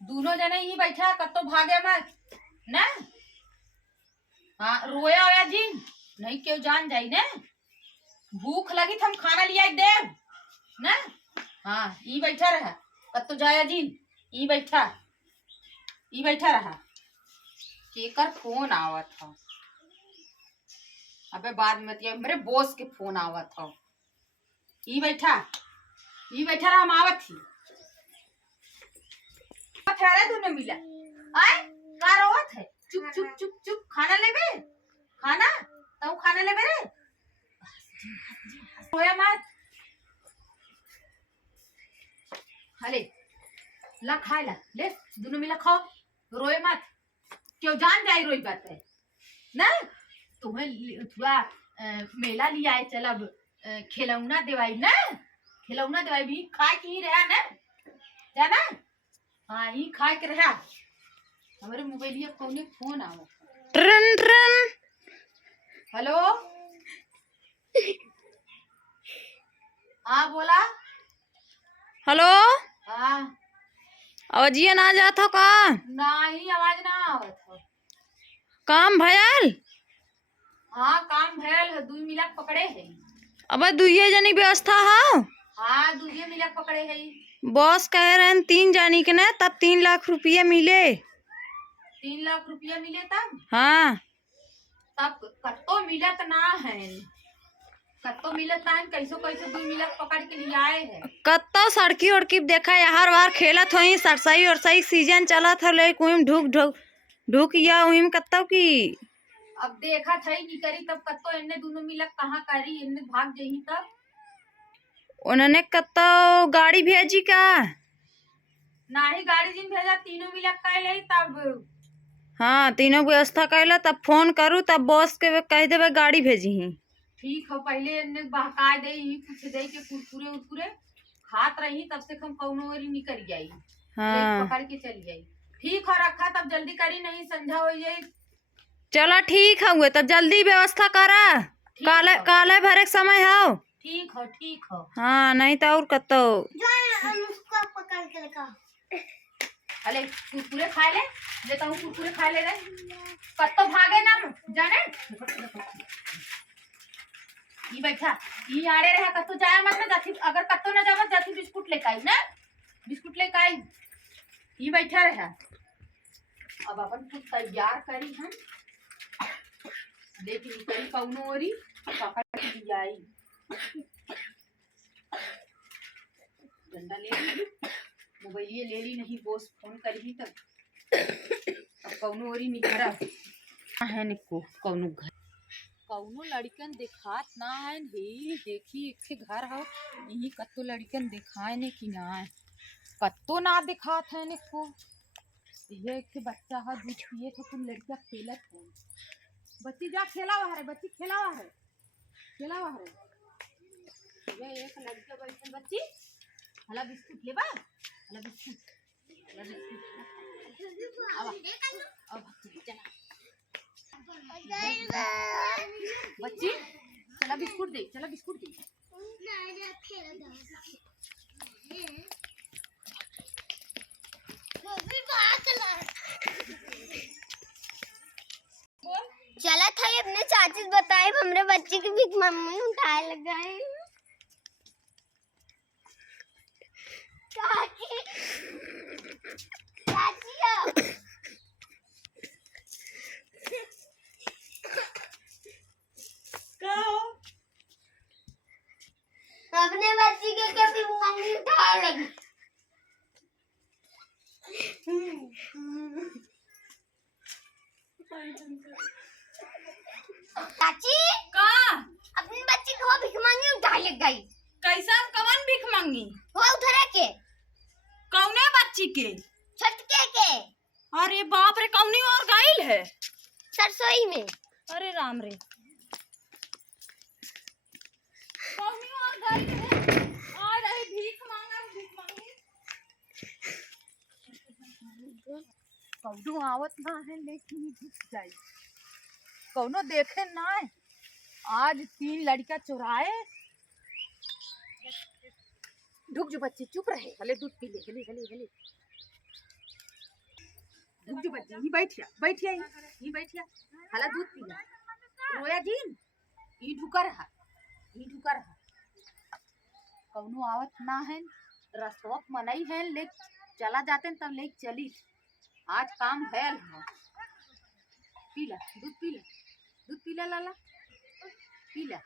दोनों जने ही बैठा कत्तो भागे मत ना। हाँ रोया होया जी नहीं क्यों जान जाई ने। भूख लगी तो हम खाना लिया देव ना। हाँ ई बैठा रहा कत्तो जाया जी ई बैठा रहा। केकर फोन आवत था। अबे बाद में मेरे बॉस के फोन आवत था। ई बैठा रहा हम आवत थी। ठहरे दोनों मिला आए का रोवत है। चुप चुप चुप चुप खाना लेबे खाना तो खाना लेबे रे। रोया मत हले ला खाए ला ले दोनों मिला खाओ। रोए मत क्यों जान जाए रोई बात है ना। तुम्हें थोड़ा मेला लिया है चल अब खिलौना दिवाई ना। खिलौना दिवाई भी खा के ही रहा ना जाना। हाँ ही खा के रहा। हमारे मोबाइल कौन फोन आओ ट्रन ट्रन। हेलो हाँ बोला। हेलो हाँ अवजिया ना जात हो का। नहीं आवाज ना आवत हो। काम भयल। हाँ काम भयल है 2 मिला पकड़े है। अब दुइये जनी व्यवस्था हो। हाँ 2 मिला पकड़े है। बॉस कह रहे हैं 3 जानी के ना तब 3 लाख रुपये मिले। 3 लाख रुपया मिले तब। हाँ तब कत्तो मिलत ना है। कत्तो मिलत ना है कैसो 2 मिला पकड़ के लिए आए हैं। कत्तो सड़की उड़की देखा हर बार खेलत हो सरसई और सही सीजन चलत हो ले कुम ढुक ढुक ढुक या उम कत्तो की। अब देखा था ही नहीं करी तब कत्तो इन्ने दोनों मिलक कहाँ करी इन्ने भाग जही तब। उन्होंने कत्तो गाड़ी भेजी का। ना ही गाड़ी जिन भेजा तीनों मिलक कह ले तब। हाँ तीनों व्यवस्था कैला तब फोन करूँ तब बॉस के कह देवे गाड़ी भेजी ही। ठीक है पहले इन्ने बहका दे कुछ दे के कुरकुरे उरकुरे खात रही तब से हम कौनो ओरी निकल जाई। हाँ पकड़ के चली जाई। ठीक है रखा तब जल्दी करी नहीं संझा हो जाई। चलो ठीक है हुए तब जल्दी व्यवस्था करा। काले काले भरे के समय हो। ठीक है हाँ नहीं तो और कत्तो पकड़ के रखा। अरे कुरकुरे खा ले देता हूँ कुरकुरे खा ले रे। कत्तो भागे ना जाने। ई बैठा ई आड़े रहा कत्तो जाया मत ना जाती अगर कत्तो ना जावत जाती बिस्कुट लेके आई ना। बिस्कुट लेके आई ई बैठा रहा। अब अपन कुछ तैयार करी हम लेकिन निकली कौनो ओरी पकड़ के जाई। डंडा ले ली मोबाइल ले ली नहीं बॉस फोन करी तब। अब कौनो ओरी निखरा है निको कौनो घर कौनो लड़कन दिखात ना है हे देखी एक घर हो यही कत्तो लड़कन दिखाए ने कि ना कत्तो ना दिखात है निको। ये एक बच्चा है दूध पिए तो कुछ लड़कियां खेलत है। बच्ची जा खेला हुआ है बच्ची खेला हुआ है। ये एक लड़का बैठल बच्ची हला बिस्कुट लेबा हला बिस्कुट अब चला बच्ची चला बिस्कुट दे चला था अपने चाची बताए हमरे बच्चे की भीख मम्मी उठाए लगाए। चाची चाची अपने बच्ची के क्या भीख मम्मी उठाए लगी। चाची का अपनी बच्ची को भीख मांगी उठा ले गई। कैसा कवन भीख मांगी वो उधर के कौने बच्ची के छटके के। अरे बाप रे कौनी और गाइल है सरसोई में। अरे राम रे कौनी और गाइल है आ रही भीख मांगी कौनो आवत ना है लेकिन घुस जाई कौनो देखे ना है। आज 3 लड़का चुराए ढुक जो बच्चे चुप रहे हले दूध पी ले हले रुक जो बच्ची, ही बैठिया ही बैठिया, हाला दूध पी ला, रोया जीन, ही ढुका रहा, कौनो आवत ना है, रसवक मनई है, ले चला जाते तब ले चली, आज काम भयल है, पीला, दूध पीला लाला, पीला,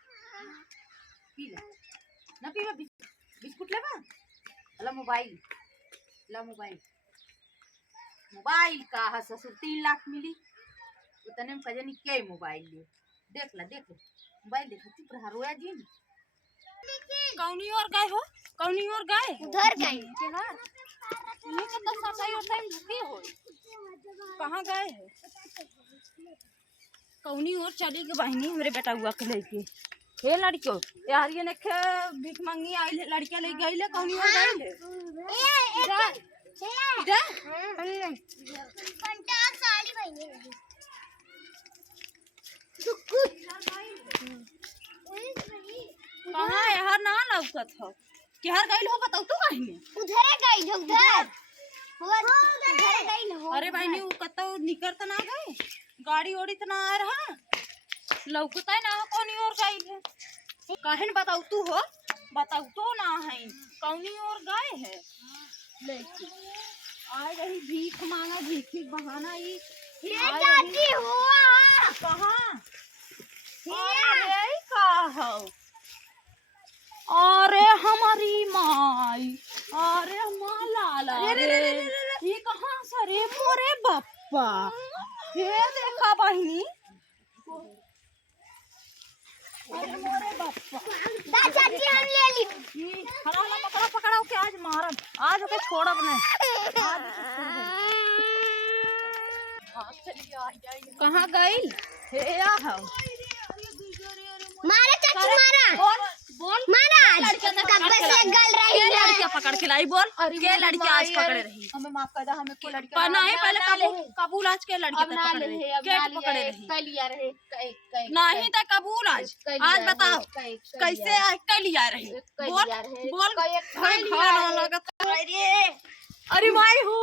ना पीवा बिस्कुट लेवा, ला मोबाइल, मोबाइल का है ससुर 3 लाख मिली, उतने में कजनी के मोबाइल ले, देख ला मोबाइल देखा, चुप रहा, रोया जी कौनी और गए हो, उधर गई ये तो सफाई और टाइम ढुकी हो, कहाँ गए है कौनी और चली के बहनी हमरे बेटा हुआ के लेके हे लड़कियों यार ये ने भीख मांगी आई लड़कियां ले गई ले कौनी और गई ले इधर पंटाक साड़ी बहनी कहाँ यार ना लौकत हो केहर गई हो बताओ तू कहीं उधर गई जो उधर गई हो। अरे बहनी वो कतो निकर त ना गए गाड़ी ओड़ी त ना आ रहा लौकता ना हो कौनी और गई है काहे न बताऊ तू हो बताऊ तो ना है कौनी और गए है लेके आए रही भीख मांगा भीख बहाना ये चाची हुआ कहाँ अरे का हो अरे हमारी माई अरे माँ लाला ये कहाँ से रे मोरे बप्पा ये देखा बहिनी अरे मोरे बप्पा चाची हम ले ली हला पकड़ाओ के आज मारब आज ओके छोड़ब नहीं कहाँ गई हे आओ मारा चाची मारा बोल मारा कब से गल रही है लड़कियां पकड़ के लाई बोल के लड़कियां आज पकड़े रही हमें माफ कर दो हमें को लड़का नहीं पहले कबूल आज के लड़के पकड़ रही के पकड़े रही कल लिया रहे नहीं तो कबूल आज बताओ कैसे कल लिया रही बोल अरे माई हो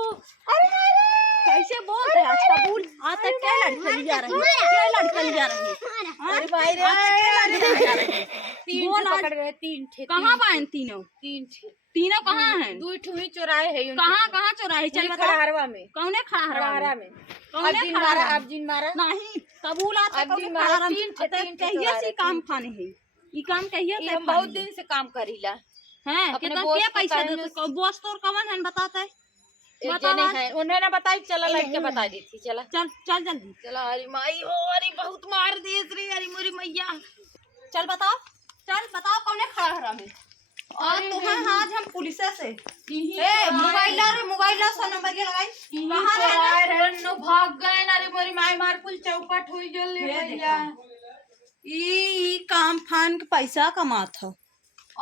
कैसे बोल रहे आज कबूल आज तक क्या लड़के लिया रही अरे भाई रे तीन पकड़ रहे तीन ठे कहाँ पाए तीनों तीनों कहाँ हैं दो ठुई चोराए है कहाँ चोराई चल बता हरवा में कौने खड़ा में कौने अब जिन मारा नहीं कबूल आता अब जिन मारा तीन कहिए से काम खाने है ये काम कहिए हम बहुत दिन से काम करीला हैं अपने कितना बॉस क्या को पैसा कहने देते बॉस तोर कवन है बताता है एक जने है उन्होंने बताई चला लाइट के बता दी थी चला चल जल्दी चला अरे माई हो अरे बहुत मार दी रे अरे मोरी मैया चल बताओ कौन है खड़ा हरा में और तुम्हें आज हम पुलिस से ए मोबाइल सो नंबर के लगाई कहां रे नो भाग गए ना रे मोरी माई मार पुल चौपट होई जल्ले भैया ई काम फान के पैसा कमात हो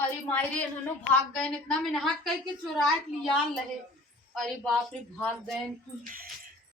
अरे माई रे इन्होंने भाग गए इतना मेहनत करके चुरा के लिया रहे अरे बाप रे भाग गए